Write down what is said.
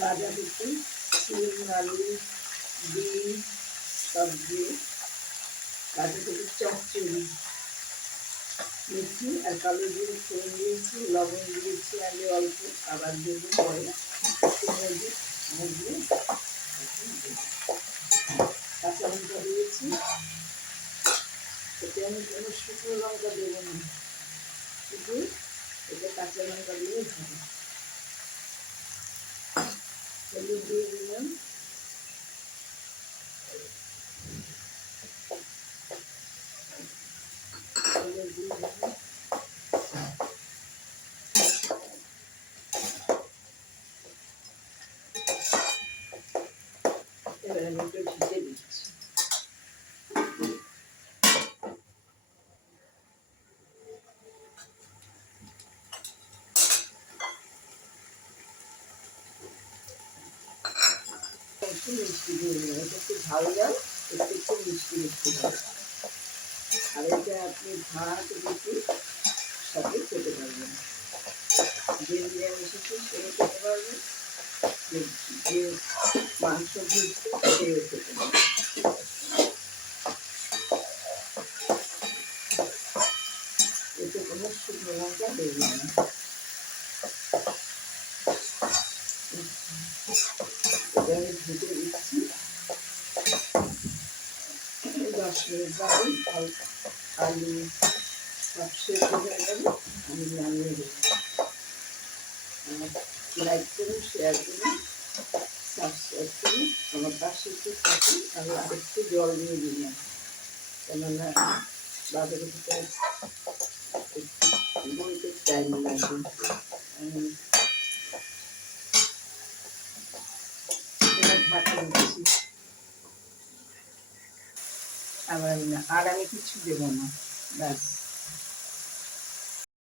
বাঁধাকপি, সিম, আলু, ডিম সব দিয়ে বাঁধাকপির চচ্চড়ি, মেথি আর কালো জিরে ফোড়ন দিয়েছি, লবণ দিয়েছি আগে অল্প, আবার দেবো পরে দিয়ে কাঁচা লঙ্কা দিয়েছি। এতে আমি কোনো শুকনো লঙ্কা দেবো না, শুধু এটা কাঁচা লঙ্কা দিয়েই খাবো। হলুদ দিয়ে দিলাম, হলুদ দিয়ে দিলাম, এবার আমি একটু ঢেকে দিচ্ছি। একটু মিষ্টি দিয়ে দিলাম, এটা একটু ঝাল ঝাল, একটু মিষ্টি মিষ্টি হবে। আর এটা আপনি ভাত রুটি সাথে খেতে পারবেন, যে নিরামিষ আছে সেও খেতে পারবেন, যে মাংস ভুজছে সেও খেতে পারবেন। এতে কোনো শুকনো লঙ্কা দেবে না। এটা আমি ভেজে দিচ্ছি, 10 মিনিট বাদে আলু সব সেদ্ধ হয়ে গেলে আমি নামিয়ে দেবো। লাইক করুন, শেয়ার করুন, সাবস্ক্রাইব করুন, আমার পাশে একটু থাকুন। আমি আরেকটু জল দিয়ে দিলাম, কেননা বাঁধাকপিটা বলতে টাইম লাগবে। ঢাকা দিচ্ছি, আর আমি কিছু দেবো না, ব্যাস।